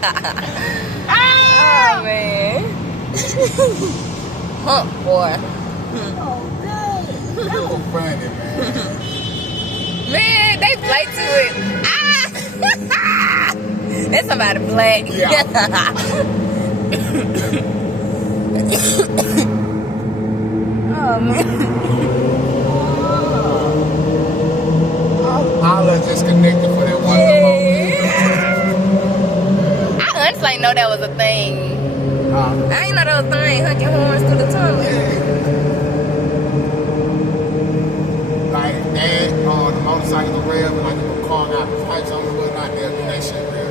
Oh, man. Honk, boy. Oh, God. That was funny, man. Man, they play to it. That's somebody black. Yeah. Oh, man. I'll just connected for that one. Yeah. I honestly didn't know that was a thing. I didn't know that was a thing, honking horns through the tunnel. Like that, the motorcycles are rev, and like the car got pipes on the wood, not there, and that shit rev.